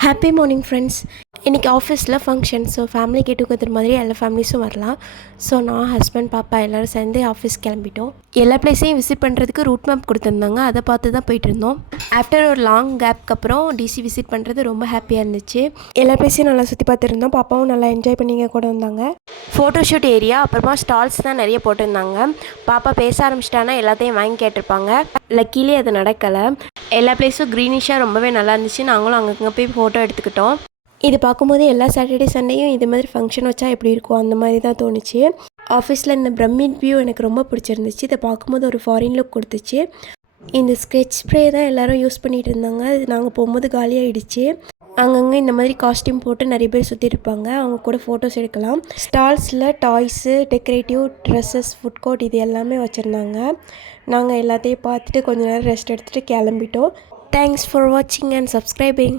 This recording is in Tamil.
Happy morning friends. இன்றைக்கி ஆஃபீஸில் function. So family get together மாதிரி எல்லா ஃபேமிலிஸும் வரலாம். ஸோ நான் ஹஸ்பண்ட் பாப்பா எல்லோரும் சேர்ந்து ஆஃபீஸ் கிளம்பிட்டோம். எல்லா பிளேஸையும் விசிட் பண்ணுறதுக்கு ரூட் மேப் கொடுத்துருந்தாங்க. அதை பார்த்து தான் போயிட்டு இருந்தோம். ஆஃப்டர் ஒரு லாங் கேப்க்கு அப்புறம் டிசி விசிட் பண்ணுறது ரொம்ப ஹாப்பியாக இருந்துச்சு. எல்லா பிளேஸையும் நல்லா சுற்றி பார்த்துருந்தோம். பாப்பாவும் நல்லா என்ஜாய் பண்ணிங்க கூட வந்தாங்க. ஃபோட்டோஷூட் ஏரியா, அப்புறமா ஸ்டால்ஸ் தான் நிறைய போட்டிருந்தாங்க. பாப்பா பேச ஆரம்பிச்சிட்டானா எல்லாத்தையும் வாங்கி கேட்டிருப்பாங்க. லக்கிலே அது நடக்கலை. எல்லா பிளேஸும் க்ரீனிஷாக ரொம்பவே நல்லா இருந்துச்சு. நாங்களும் அங்கங்கே போய் ஃபோட்டோ எடுத்துக்கிட்டோம். இது பார்க்கும்போது எல்லா சாட்டர்டே சண்டேயும் இது மாதிரி ஃபங்க்ஷன் வச்சா எப்படி இருக்கும் அந்த மாதிரி தான் தோணுச்சு. ஆஃபீஸில் இந்த பிரமிட் வியூ எனக்கு ரொம்ப பிடிச்சிருந்துச்சு. இதை பார்க்கும்போது ஒரு ஃபாரின் லுக் கொடுத்துச்சு. இந்த ஸ்கெட்ச் ஸ்ப்ரே தான் எல்லோரும் யூஸ் பண்ணிகிட்டு இருந்தாங்க. அது நாங்கள் போகும்போது காலியாகிடுச்சு. அங்கங்கே இந்த மாதிரி காஸ்டியூம் போட்டு நிறைய பேர் சுற்றி இருப்பாங்க. அவங்க கூட ஃபோட்டோஸ் எடுக்கலாம். ஸ்டால்ஸில் toys, decorative dresses, food court இது எல்லாமே வச்சுருந்தாங்க. நாங்கள் எல்லாத்தையும் பார்த்துட்டு கொஞ்சம் நேரம் ரெஸ்ட் எடுத்துகிட்டு கிளம்பிட்டோம். தேங்க்ஸ் ஃபார் வாட்சிங் அண்ட் சப்ஸ்கிரைபிங்.